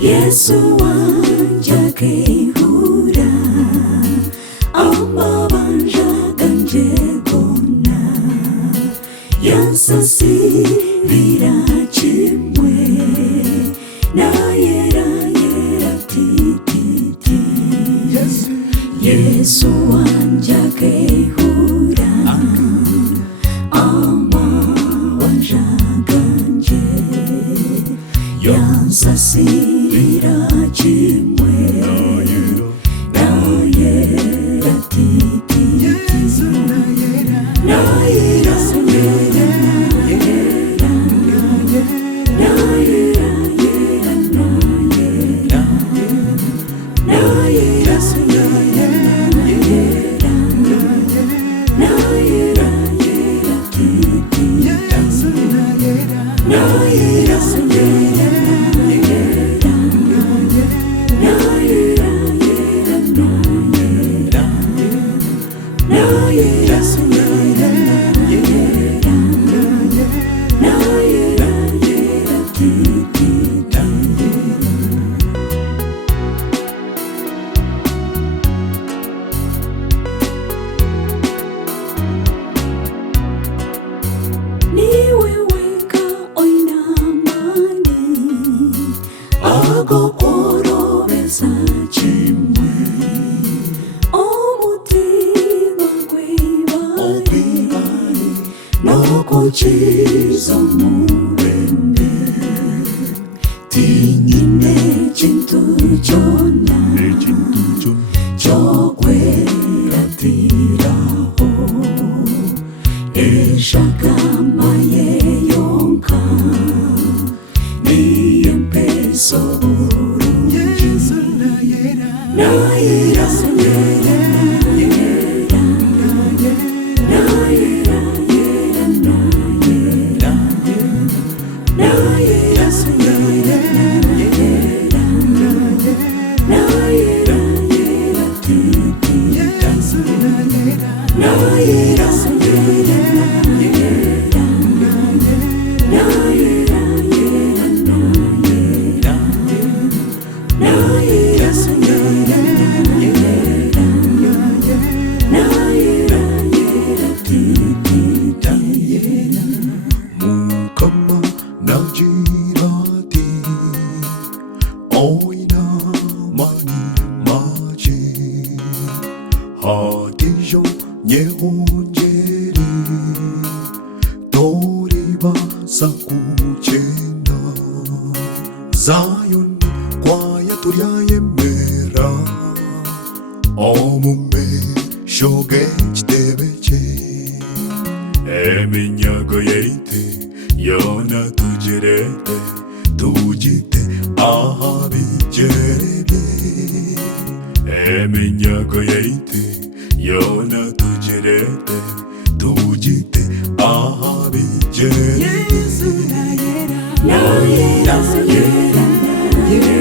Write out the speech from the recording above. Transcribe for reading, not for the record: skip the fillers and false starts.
Yesu wanja kehura amabanja ganje gona yansasirira kimwe na yera tititi. Yesu wanja kehura amabanja ganje yansasirira kimwe na yera tititi. Na yera Chizo murembe tinyine chintu chona chokwera tiraho eshakama yeyonka niyempeso na yera 하기죠 예혼제리 도리바 사쿠체나 자연 과야토리아의 메라 어묵메 쇼게치 데베체 에미냐고예이테 요나 투제레테 투지테 아비제레비 에미냐고예이테 Yona tujerete, tujite abijere. Yesu na yera, na yera, na yera.